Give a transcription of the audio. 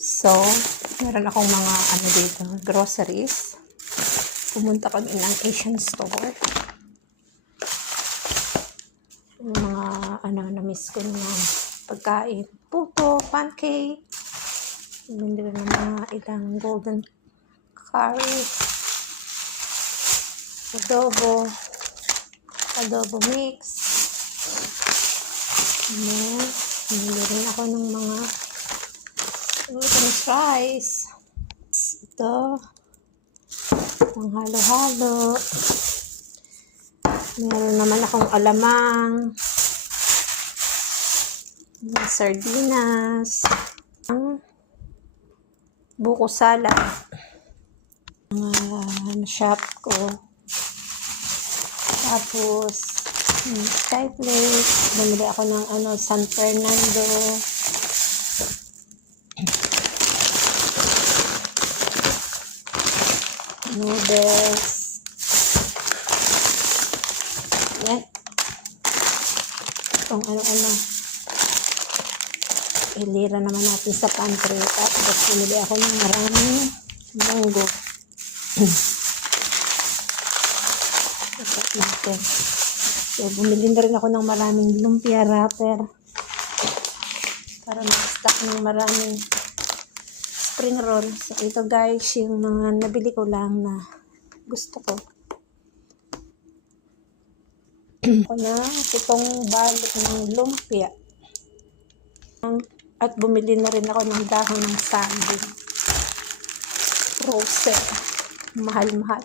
So, meron akong mga dito, groceries. Pumunta kami ng Asian store. Yung mga na-miss ko na pagkain. Puto, pancake. Bumili ko ng mga ilang golden curry. Adobo mix. And then, bumili rin ako ng mga glutinous rice. Ito, ang halo-halo. Meron naman akong alamang, mga sardinas, buko salad, mga shop ko. Tapos, Skyflakes. Bumili ako ng San Fernando. Noodles. Yan. Itong ilira naman natin sa pantry. Tapos bumili ako ng maraming munggo. natin. So, bumili na rin ako ng maraming lumpia wrapper para ma-stock ng maraming spring roll. So, ito guys, yung mga nabili ko lang na gusto ko. Ako na itong balot ng lumpia. At bumili na rin ako ng dahon ng saging. Rose. Mahal-mahal.